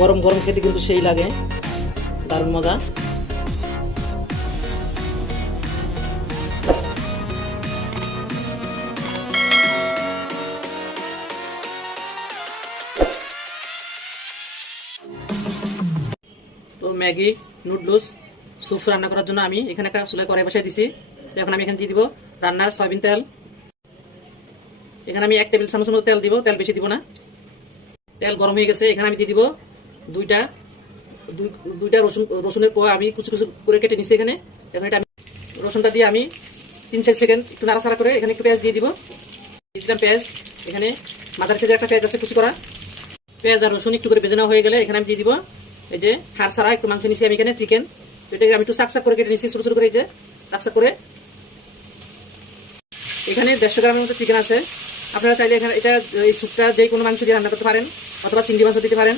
গরম গরম খেতে কিন্তু সেই লাগে, দারুণ মজা। তো ম্যাগি নুডলস স্যুপ রান্না করার জন্য আমি এখানে একটা চুলায় কড়াই বসাই দিছি। তো এখন আমি এখানে দিয়ে দিব রান্নার সয়াবিন তেল। এখানে আমি 1 টেবিল চামচের মতো তেল দিব, তেল বেশি দিব না। তেল গরম হয়ে গেছে, এখানে আমি দিয়ে দিব দুইটা রসুনের কোয়া আমি কুচি কুচি করে কেটে নিচ্ছি এখানে। এখন এটা আমি রসুনটা দিয়ে আমি 3-4 সেকেন্ড একটু নাড়াচাড়া করে এখানে একটু পেঁয়াজ দিয়ে দিব। দিলাম পেঁয়াজ, এখানে মাদার সাইজের একটা পেঁয়াজ আছে কুচি করা। পেঁয়াজ আর রসুন একটু করে ভেজে নেওয়া হয়ে গেলে এখানে আমি দিয়ে দিব এই যে হাড় ছাড়া একটু মাংস নিচ্ছি আমি এখানে, চিকেন। এটাকে আমি একটু চাক করে কেটে নিচ্ছি ছোটো ছোটো করে, এই যে চাক করে। এখানে 150 গ্রামের মতো চিকেন আছে। আপনারা চাইলে এখানে এটা এই স্যুপটা যে কোনো মাংস দিয়ে রান্না করতে পারেন, অথবা চিংড়ি মাছও দিতে পারেন।